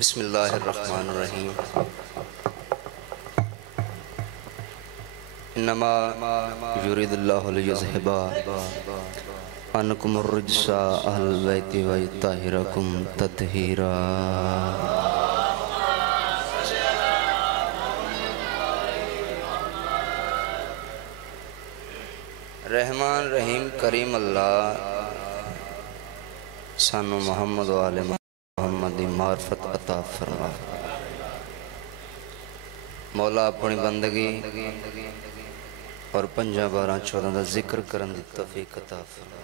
بسم اللہ الرحمن الرحیم انما یرید اللہ لیذھب عنکم الرجس اہل البیت ویطہرکم تطہیرا۔ رحمان رحیم کریم اللہ سانو محمد و آل محمد معرفت عطا فرما۔ مولا اپنی بندگی اور 5 12 14 دا ذکر کرن دی توفیق عطا فرما۔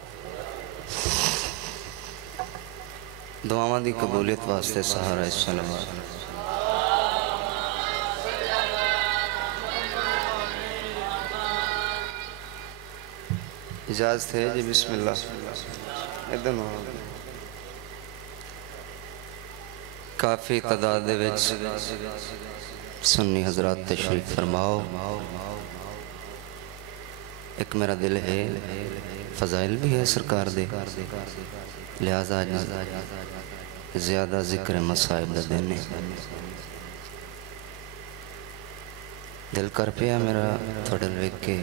دعاواں دی قبولیت واسطے سہارا صلوات۔ اجازت ہے جی؟ بسم اللہ۔ ادھر کافی تعداد دے وچ سنی حضرات تشریف فرماؤ۔ ایک میرا دل ہے، فضائل بھی ہے سرکار دے، لہذا زیادہ ذکر مصائب دا دینے دل کر پیا میرا تھوڑا لوگ کے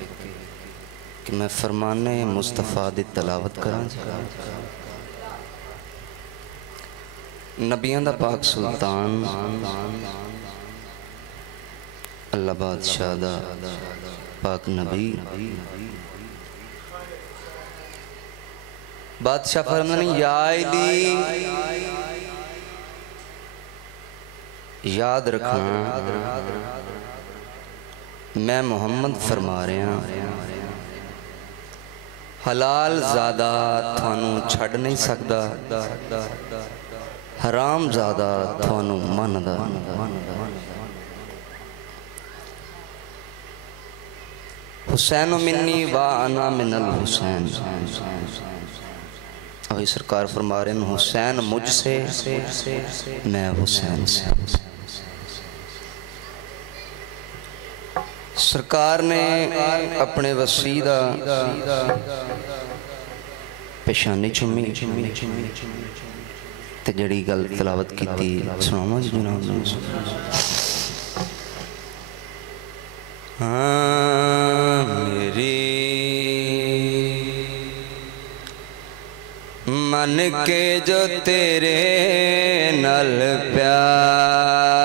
کہ میں فرمانے مصطفیٰ دی تلاوت کروں۔ نبیان دا پاک سلطان اللہ بادشاہ دا پاک نبی بادشاہ فرمانے یا علی یاد رکھنا میں محمد فرما رہا ہوں، حلال زادہ تھانو چھڑ نہیں سکدا، حرام زادہ تھانو مندا۔ حسین منی و انا من الحسین، ابھی سرکار فرما رہے ہیں حسین مجھ سے میں حسین سے۔ سرکار نے اپنے وسیدہ پیشانی چمی تے جڑی گل تلاوت کی تھی سناؤں جی جناب۔ میری من کے جو تیرے نال پیار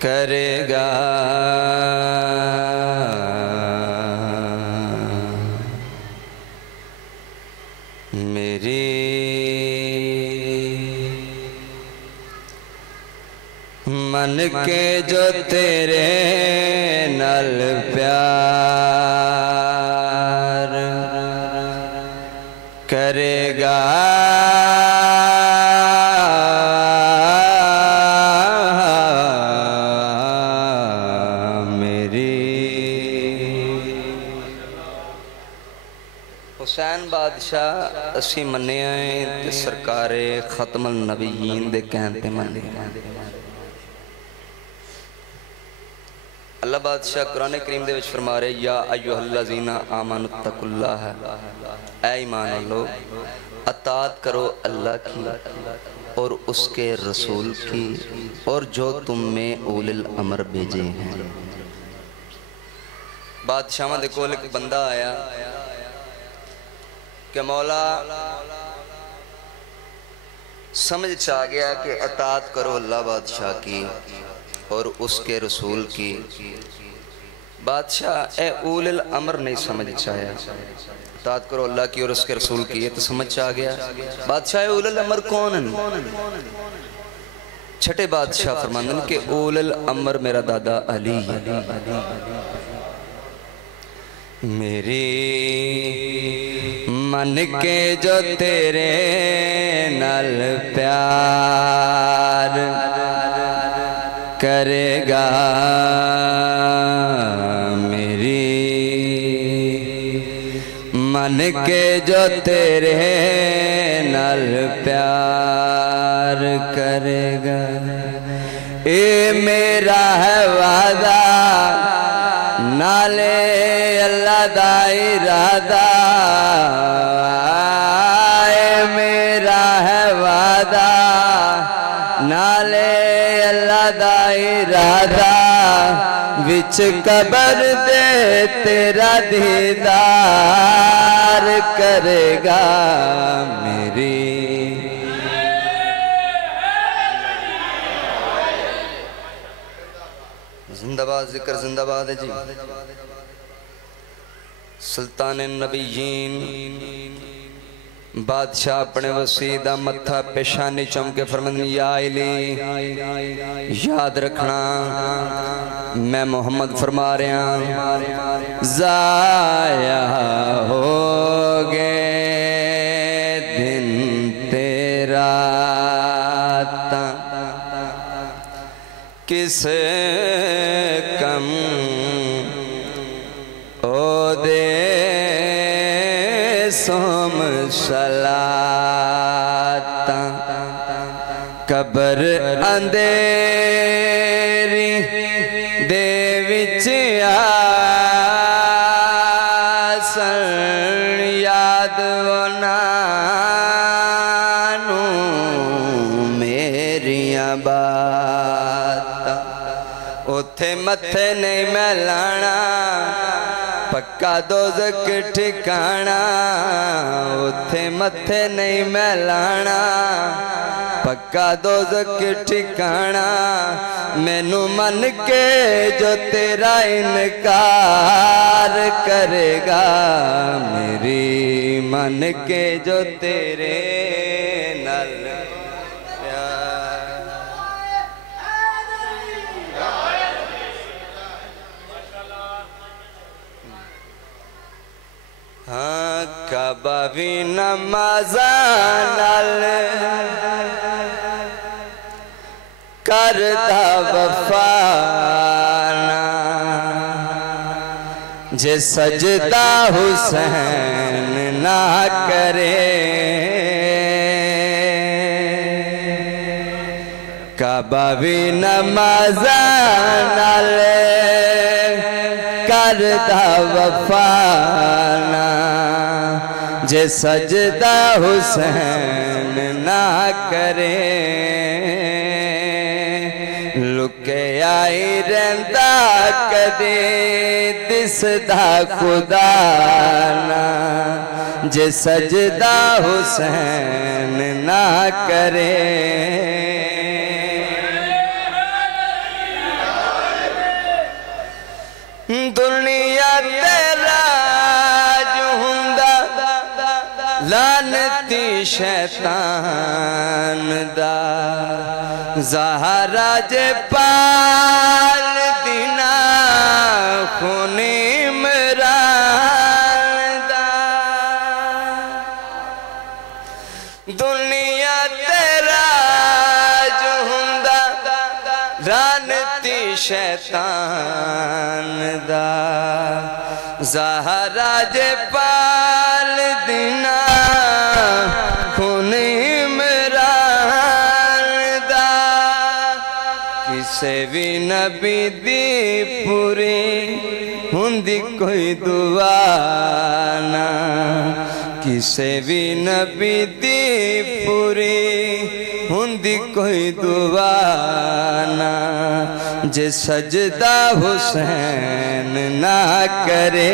کرے گا، میری من کے جو تیرے نال پیار کرے گا، حسین بادشاہ اسی مننے آئے سرکار ختم النبیین دے کہنتے مننے آئے۔ اللہ بادشاہ قرآن کریم دے وچ فرما رہے یا ایوہ الذین آمنوا اتقوا اللہ، اے ایمان والو اطاعت کرو اللہ کی اور اس کے رسول کی اور جو تم میں اولی الامر بھیجے ہیں۔ بادشاہ دے کول ایک بندہ آیا کہ مولا سمجھ چاہ گیا کہ اطاعت کرو اللہ بادشاہ کی اور اس کے رسول کی، بادشاہ اے اولی الامر نہیں سمجھ چاہیا۔ اطاعت کرو اللہ کی اور اس کے رسول کی یہ تو سمجھ چاہ گیا، بادشاہ اے اولی الامر کون ہیں؟ چھٹے بادشاہ فرماندن کہ اولی الامر میرا دادا علی ہے۔ میری من کے جو تیرے نال پیار کرے گا، میری من کے جو تیرے نال پیار کرے گا، اے میرا ہے وعدہ نالے اللہ دا ارادہ، اے میرا وچ قبر دے تیرا دیدار کرے گا میری زندہ باد ذکر زندہ باد ہے جی سلطان النبیین بادشاہ اپنے وسیدہ متھا پیشانی چمکے فرمانے یا علی یاد رکھنا میں محمد فرما رہا ضائع ہو گئے دن تیرا کس کم او دے سوم شلاتا قبر اندیری دے وچ آسن یاد ونانو میریاں باتاں اتھے متھے نہیں میں لانا پکا دوزک ٹھکانا اتھے متھے نہیں میں لانا پکا دوزک ٹھکانا مینو من کے جو تیرا انکار کرے گا میری من کے جو تیرے نال ہاں کعبہ بھی نمازانال کردہ وفانا جے سجدہ حسین نہ کرے کعبہ بھی نمازانال کردہ وفانا جے سجدہ حسین نہ کرے لکے آئی رہندہ کدے دسدہ خدانا جے سجدہ حسین نہ کرے دنیا تیرا جو ہندہ لانتی شیطان دا زہرہ جے پال دینا خونی عمران دا دنیا تیرا جو ہندہ لانتی شیطان دا زہرہ جے پال دینا خون عمران دا کسے بھی نبی دی پوری ہندی کوئی دعانا کسے بھی نبی دی پوری ہندی کوئی دعانا جے سجدہ حسین نہ کرے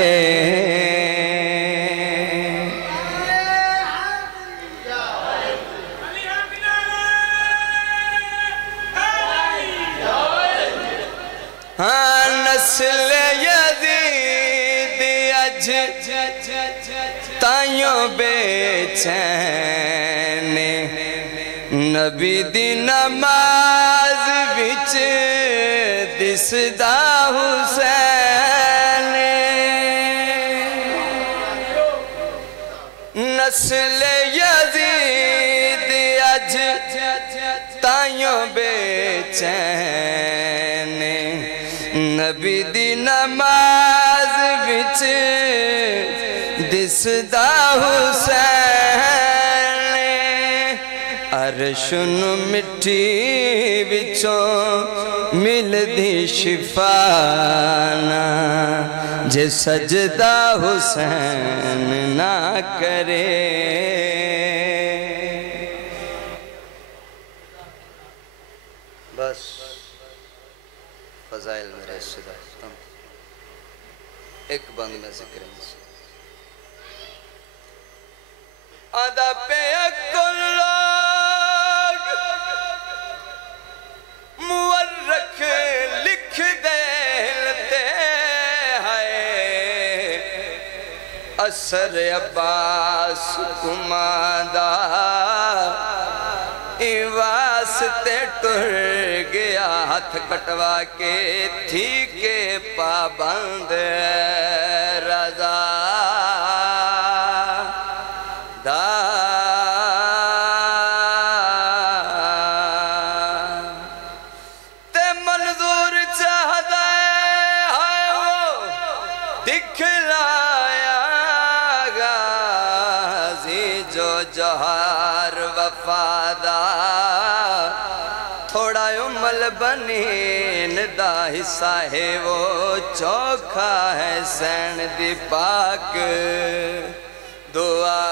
ہاں نسل یزید اج تائیوں بے چین نبی دی نماز وچ دسدا حسین نسل یزید اج تائیوں بے چین نبی دی نماز وچ دسدا حسین عرش نو مٹی وچوں مل دی شفانا جے سجدہ حسین نہ کرے بس فضائل میرے صدا ایک بند میں ذکر ہے آدھا پہ اکل لوگ مورخ لکھ دیتے ہیں اثر عباس کماندہ واسطے ٹر گیا ہاتھ کٹوا کے تھی کے پابند رضا دا تے منظور چاہتا ہے وہ دکھلایا غازی جو جوہر وفادار تھوڑا عمل بنین دا حصہ ہے وہ چوکھا ہے سین دی پاک دعا